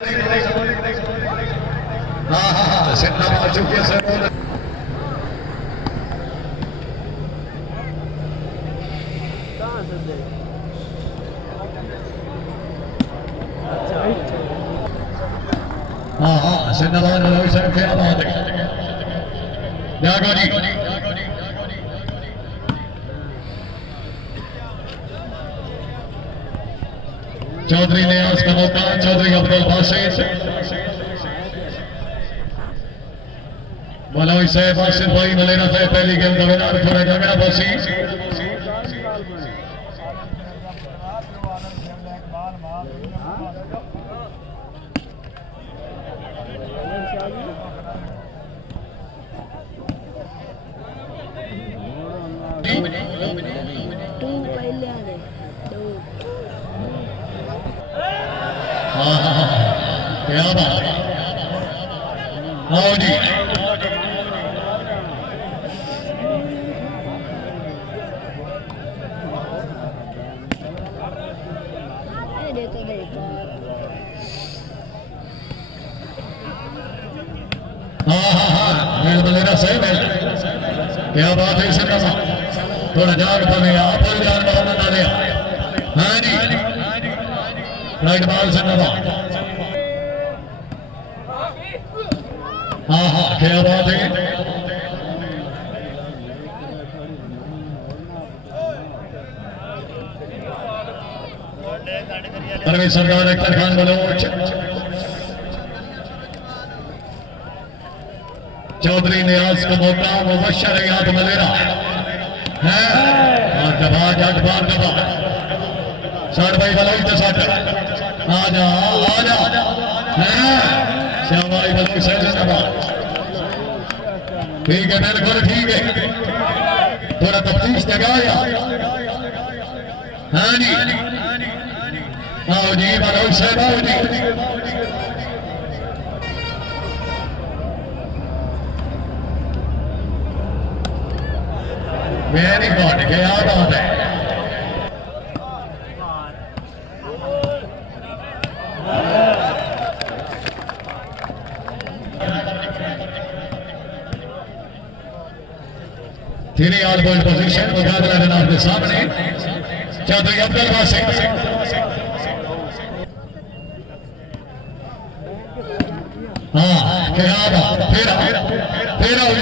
हाँ सिन्हा मार चुकी है सर। हाँ सिन्हा मार रोहित साहब क्या बात है। जागो जी चौधरी ने उसका मौका चौधरी अब्दुल बासित मलौई साहब बासित भाई मलेना साहब पहली गेम का विनर थोड़ा झगड़ा बासित क्या बात आओ जी हाँ सही बात क्या बात है सर थोड़ा जाग पड़े आप जान बात ना हाँ जी राइट बॉल से नवा हाँ क्या बात है परवेज सरदार अख्तर खान बलोच चौधरी नियाज का मौका मुबशर याद मलेरा है दबा जगबान दबा साठ भाई बलोच के साथ आजा श्याम भाई बलोच से दबा ठीक है बिल्कुल ठीक है थोड़ा तफ्तीश लगाया हाँ जी आओ जी बलोच साहब आओ जी वेरी गुड क्या बात है थ्री ऑल बॉल पोजीशन मुकाबला जनाब के सामने चौधरी अब्दुल बासित हाँ क्या बात फिर आओ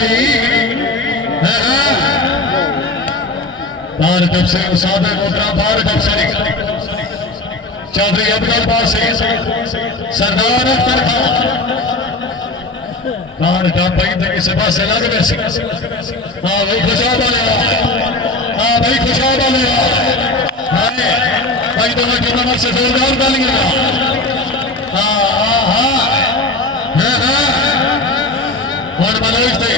जी बार जब से सादे मोटा बार जब से चौधरी अब्दुल बासित सरदार अख्तर खान बार जब भाई तक इस पास से लग वैसे हाँ भाई खुशाब हाँ भाई खुशाब भाई दोनों टूर्नामेंट से जोरदार डालेंगे और बलोच से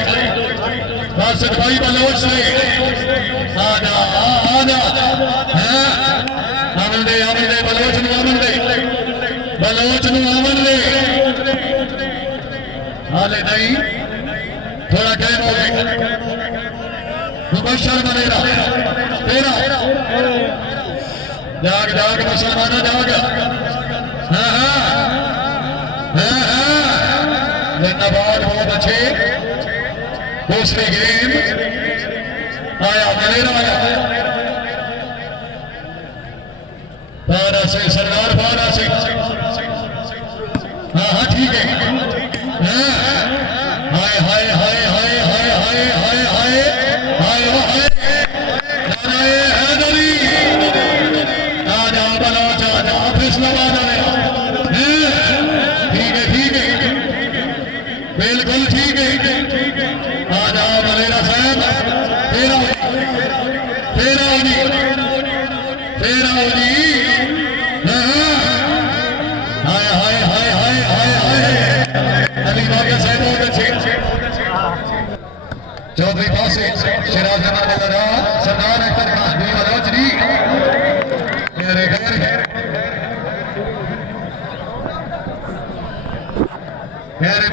बासित भाई बलोच से आजा अमन दे बलोच नु अमन दे हाले नहीं थोड़ा टाइम हो गया मुबशर मलेरा तेरा जाग मुसलमाना जाग नवाज बहुत अच्छे दूसरी गेम आया मलेरा आया बारह से सरदार 12 से हाँ ठीक है बिल्कुल ठीक है आ जाओ मलेरा साहब फिर आओ जी अली बागे साहब बहुत अच्छे चौधरी बासित सिराज सरदार अख्तर खान बलोच जी मेरे घर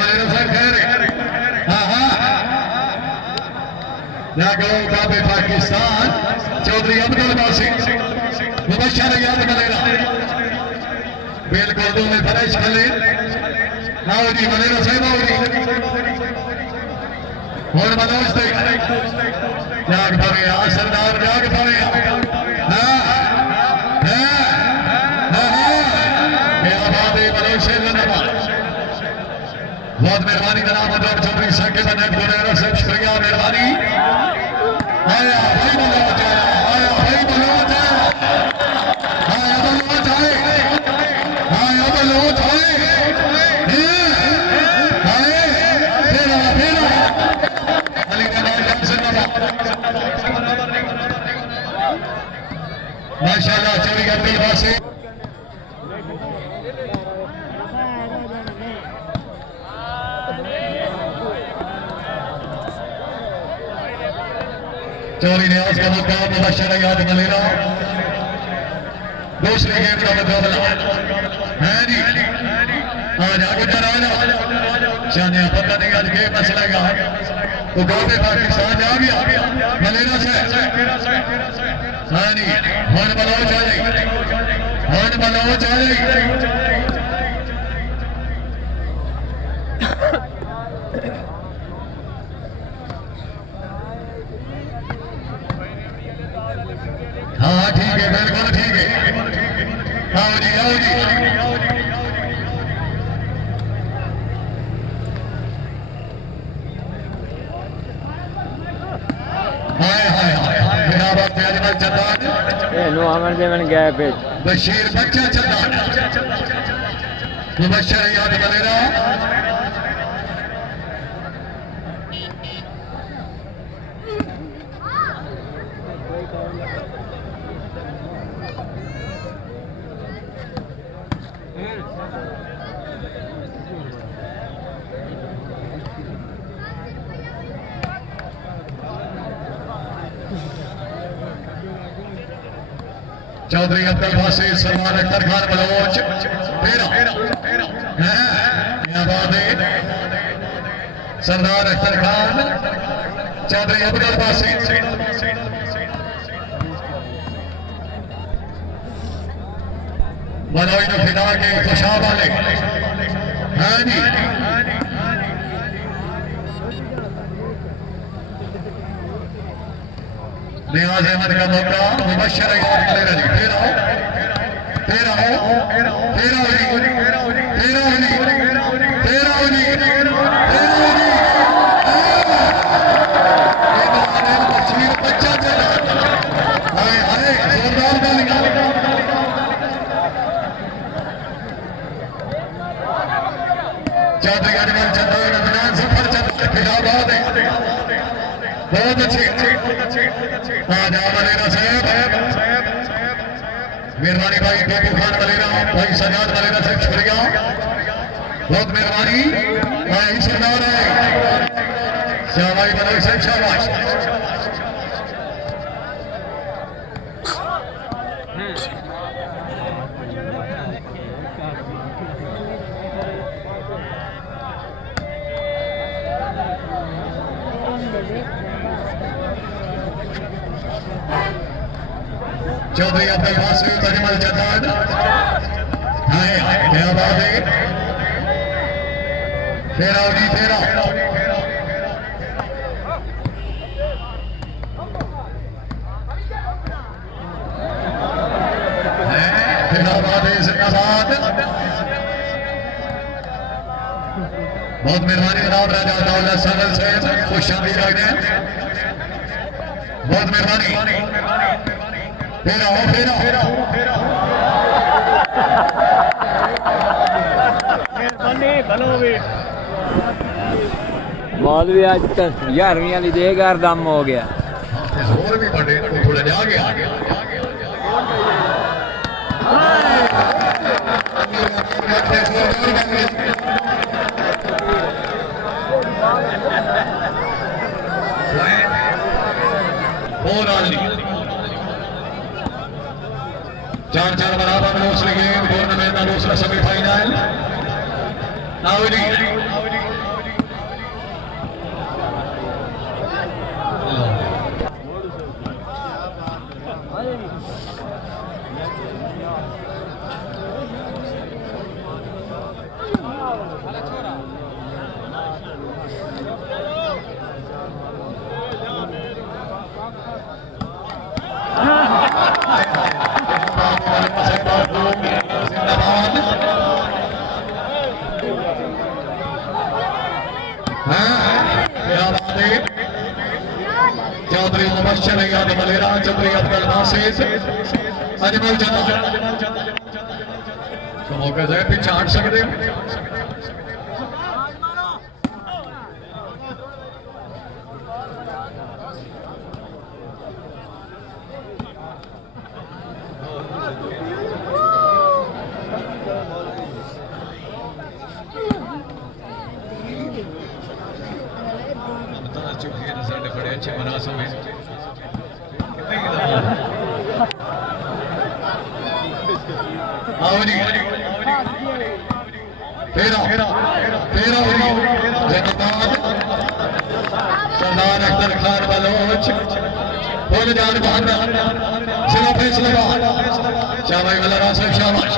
मलेरा साहब जागो काबे पाकिस्तान चौधरी अब्दुल बासित मुबशर याद मलेरा बिल्कुल दो में फराइश खेले आओ जी मलेरा साहब आओ जी और मनोज से जाग पड़े सरदार जाग पड़े मनोज से धन्यवाद बहुत मेहरबानी जनाब अदर चौधरी साकिब अनक गुरेरा साहब शुक्रिया मेहरबानी आया भाई मनोज आया भाई मनोज आया मनोज आए माशाल्लाह चौधरी अब्दुल वासी चौधरी न्याज का मुकाम मुबशर याद मलेरा दूसरे गेम का मुकाबला है जी आज आगे जरा जाने पता नहीं आज गेम मसलेगा तो गाँव पाकिस्तान जा गया मलेरा से हाँ जी मन बलोच आ जाए मन बलोच आ जाए हाँ ठीक है बिल्कुल ठीक है आओ जी आओ जी बशीर बच्चा चंदान मुबशर याद मलेरा चौधरी अब्दुल वासी सलमान अख्तर खान बलोच सरदार अख्तर खान चौधरी अब्दुल वासी मनोज ने फिदा के खुशा वाले हाँ जी नियाज अहमद का मौका मुबशर याद मलेरा जी फिर आओ फिर आओ फिर आओ फिर आओ जी फिर आओ जी फिर आओ जी फिर आओ जी बशीर बच्चा चला हाय हाय जोरदार तालियां चौधरी अजमल चंदन अदनान सफर चंद खिलाबाद है बहुत अच्छे मलेरा साहब मेहरबानी भाई टोपू खान मलेरा भाई सजाद मलेरा साहब शुक्रिया बहुत मेहरबानी भाई सरदार है शाबाश मलेरा साहब शाबाश चौधरी अब्दुल वासी अजमल चंदान हाय क्या बात है फेरा जी फेरा बात है जिंदाबाद बहुत मेहरबानी जनाब राजा दौलत सागर से खुश आमदीद कहते हैं बहुत मेहरबानी फिर आओ मौलवी आज तक 11वीं वाली देगार दम हो गया और भी बड़े थोड़ा जा गया चार बराबर दूसरे गेम टूर्नामेंट का दूसरा सेमीफाइनल चौधरी मुबशर याद मलेरा चौधरी अब्दुल नासिर अजमल जना मौका जाए पीछे हट सकते हो बड़े अच्छे मनासब हैं आओ जी फेरा सरदार अख्तर खान बलोच बोल जान बहाना जिला फैसलाबाद शाबाश वाला रासिफ शाबाश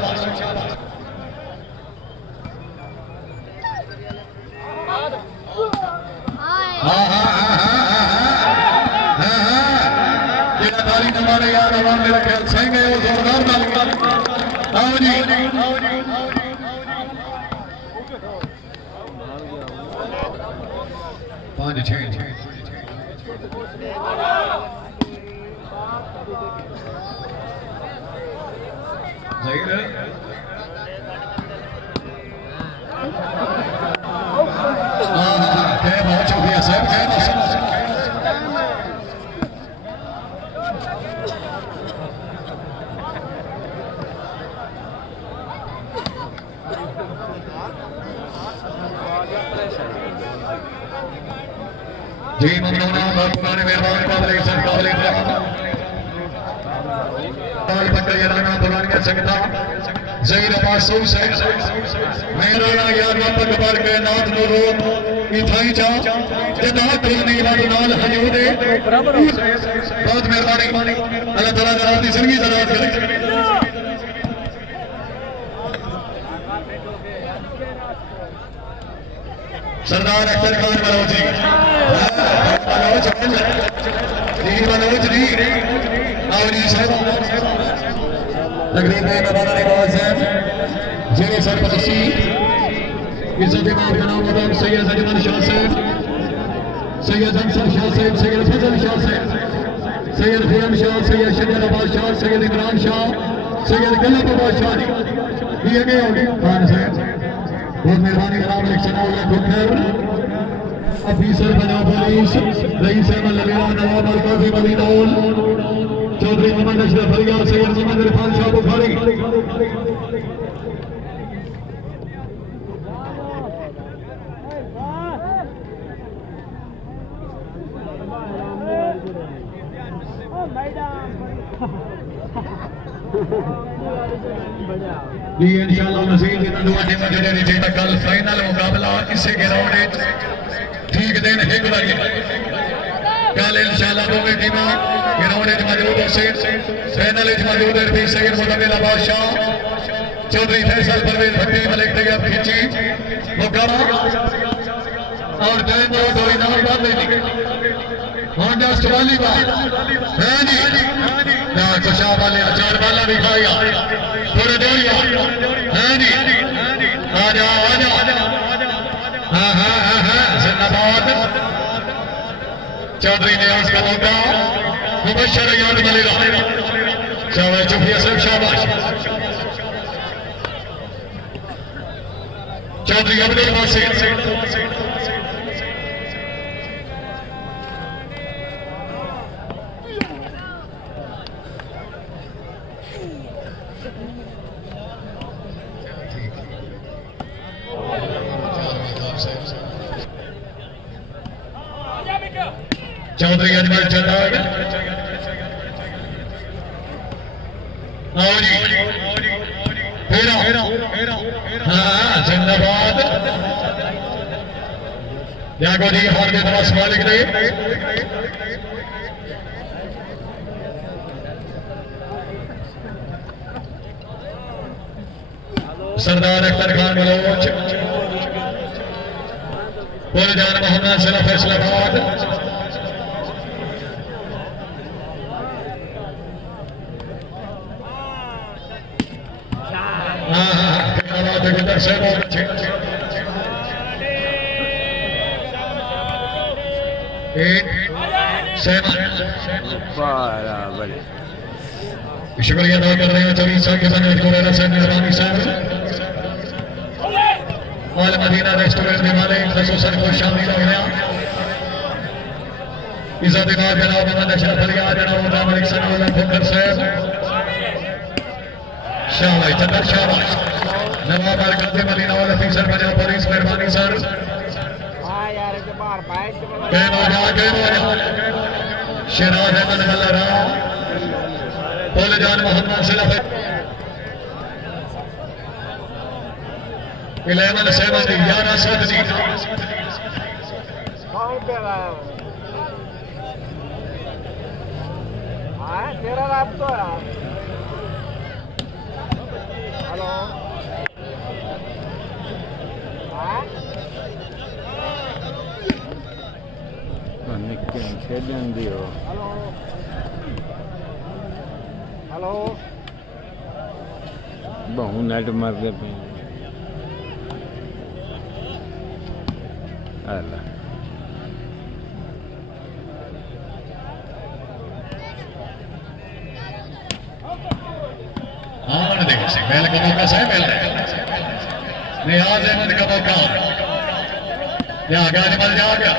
हमारे यार अवाम मेरा ख्याल सही है वो जोरदार डालूंगा आओ जी पाँच छः जाहिर है क्या बहुत शुक्रिया साहब क्या जी ममनूना बहुत पुराने मेहमान काबिल इज्जत काबिल इकराम काल बंकर याराना बुलान कर सकता ज़हीर अब्बास सऊ से मेहराना यार वापस कबार के नाथ नूरो इथाई चा जनाब खुलनी वाली नाल हजूदे बहुत मेहरबानी अल्लाह ताला ने आपकी जिंदगी ज़रात करे सरदार अख्तर खान बलोच जी और तकरीब में मौलाना नवाज साहब जिले सरपरस्ती इज्जत इमाम जनाब मौलाना सैयद अजमल शाह साहब सैयद अंसर शाह साहब सैयद फजल शाह साहब सैयद खुरम शाह सैयद शजर अब्बास शाह सैयद इमरान शाह सैयद गलब अब्बास शाह दिए गए होंगे खान साहब बहुत मेहरबानी जनाब इलेक्शन खुदर अफीसर बना पुलिस रईस अहमद ललिया नवाब अलकाजी अली नौल चौधरी मोहम्मद अशरफ अलिया सैयद मोहम्मद इरफान शाह बुखारी जी इंशाअल्लाह मजीद दुआएं मजदूरी जेटा कल फाइनल मुकाबला इसे ग्राउंड में ठीक दिन एक बारी कल इंशाअल्लाह दोवें टीमां ग्राउंड में मौजूद होसे फाइनल में मौजूद है भी सैयद मुदम्मिल अब्बास शाह चौधरी फैसल परवेज भट्टी मलिक तैयब खिची मुकाबला और दोनों दो इनाम बांधे होंडा स्टवाली बात है जी ना कुशाब वाले अचार वाला भी खाया थोड़े दोरिया है जी आ जाओ हाँ जिंदाबाद चौधरी नियाज का मौका मुबशर याद मलेरा शाबाश चुफिया साहब शाबाश चौधरी अब्दुल नासिर चौधरी अजमल चंदाग आओ जी फेरा हाँ जिंदाबाद यागो जी हार के नवाज मालिक ने सरदार अख्तर खान बलोच फुलजान मोहम्मद सिर्फ फैसलाबाद बराबर शुक्रिया अदा कर रहे हैं चौधरी साहब के साथ गुरेरा साहब मेहरबानी साहब आल मदीना रेस्टोरेंट के मालिक खसूसन को शामिल हो गया इज़्ज़तदार जनाब मोहम्मद अशरफ अली जनाब मलिक सनाउल्लाह फखर साहब शाबाश चंदर शाबाश नवाब बरकत मदीना वाला अफसर पंजाब पुलिस मेहरबानी सर गेम हो जा शहनाज अहमद गल्ला फुलजान मोहम्मद सिर्फ 11 7 11 7 जी कौन पे रहा है तेरा रात तो है हेलो निक्के खेलन दियो हेलो हेलो बहु नेट मरदे पे अल्लाह आमन देखो से मेल का मौका से मेल नियाज अहमद का मौका या गाज मर जा गया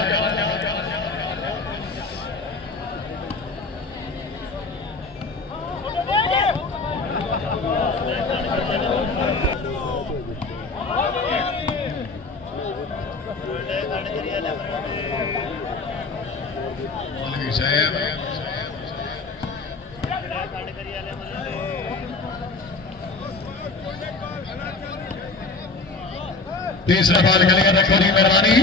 तीसरा बॉल खेलेगा रखो जी मेहरबानी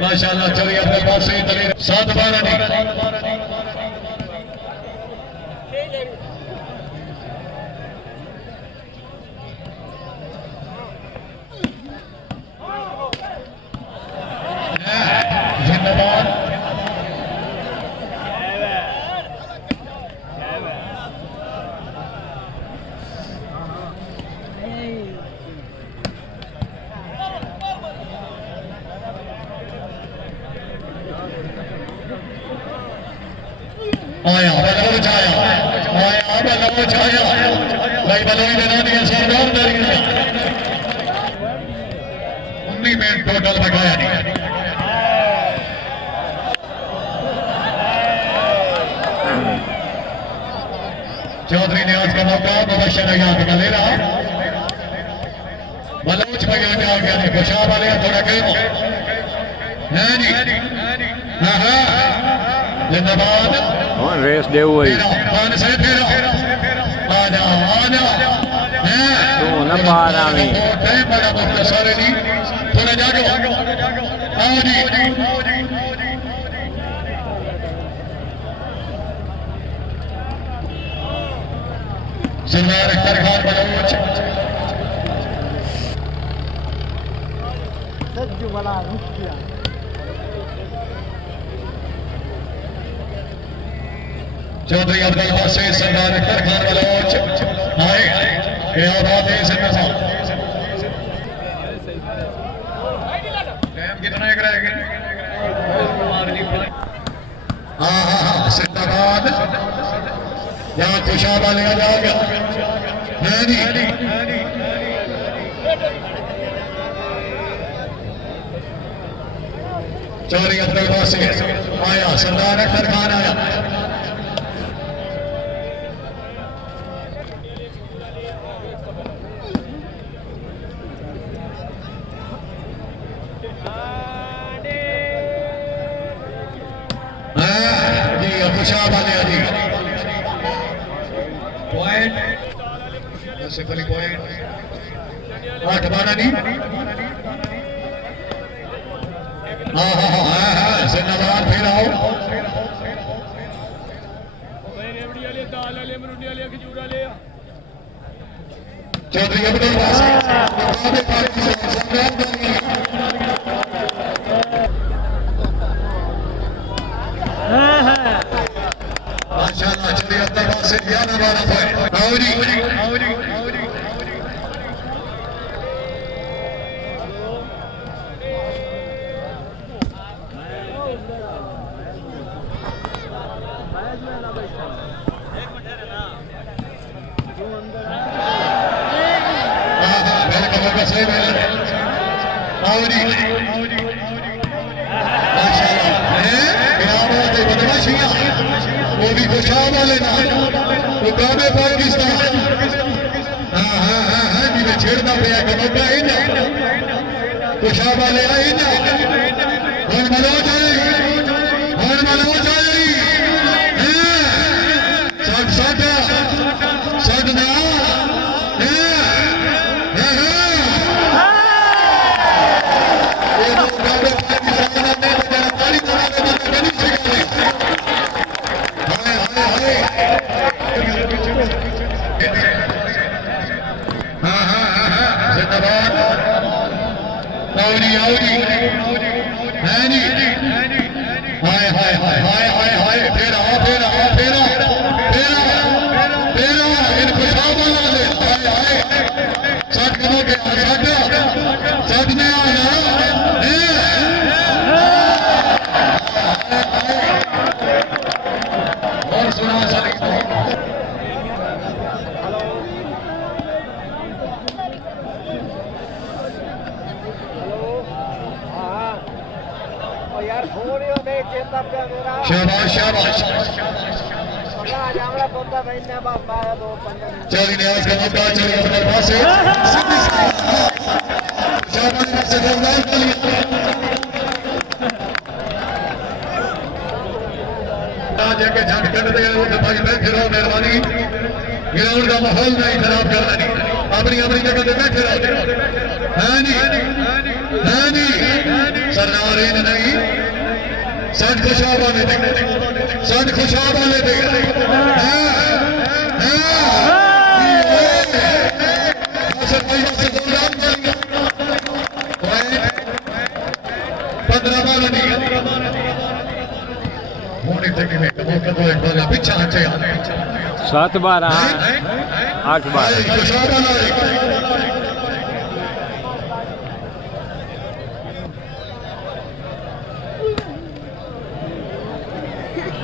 माशाल्लाह चलिए अपने पास से 7-12 नहीं जिंदाबाद आया बलोच आया बलोच आया भाई बलोच देना दिया सरदार दरी 19 मिनट टोटल बकाया नहीं चौधरी न्याज का मौका मुबशर याद का ले रहा बलोच बगैर में आ गया नहीं पेशाब वाले थोड़ा गेम है जी हाँ जिंदाबाद और रेस दे हुई खान से फिर आजा आजा तू न पारा में बड़ा मुख्तसर जी थोड़ा जागो आओ जी सरदार अख्तर खान बलोच सज्जू वाला रुकिया चौधरी अब्दुल वासिफ सरदार अख्तर खान बलोच आए ये आबाद है सिंह साहब टाइम कितना एक रह गया हाँ जिंदाबाद यहाँ खुशाबा लिया जाएगा है जी चौधरी अब्दुल वासिफ आया सरदार अख्तर खान आया पॉइंट 8-12 नहीं हाँ जिंदाबाद फिर आओ चौधरी अब्दुल वासी मुकाबले पाकिस्तान सरदार बनी माशाल्लाह चौधरी अब्दुल वासी 11 पॉइंट आउरी वो भी खुशाब वाले ना मुकाबले पाकिस्तान हाँ जी मैं छेड़ना पिया का मौका ही ना खुशाब वाले आई ना और मनो चाहिए शाबाश शाबाश चल न्याज का मौका चल अपने पास है शाबाश से जोरदार तालियां जाके झट कर दे वो भाई बैठे रहो मेहरबानी ग्राउंड का माहौल नहीं खराब करना नहीं अपनी अपनी जगह पे बैठे रहो हां जी सरदार नहीं सद खुशाब वाले थे पीछा 7-12 8-12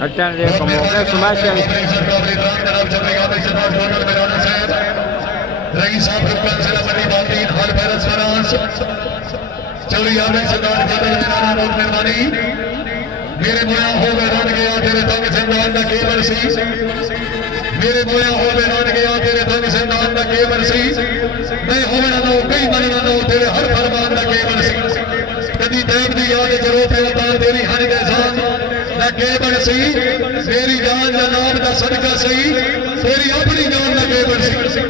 Akan dia kemudian semacam मेरे मोया हो बैरान गया तेरे तंग संदान का केवल सी मेरे मोया हो बैरान गया तेरे तंग संदान का केवल सी मैं हो ना दो कई मन ना दो तेरे हर फरमान का केवल सी कदी देख दी याद जरो पे उतार तेरी हर एहसान ना केवल सी मेरी जान का नाम का सदका सी तेरी अपनी जान का केवल सी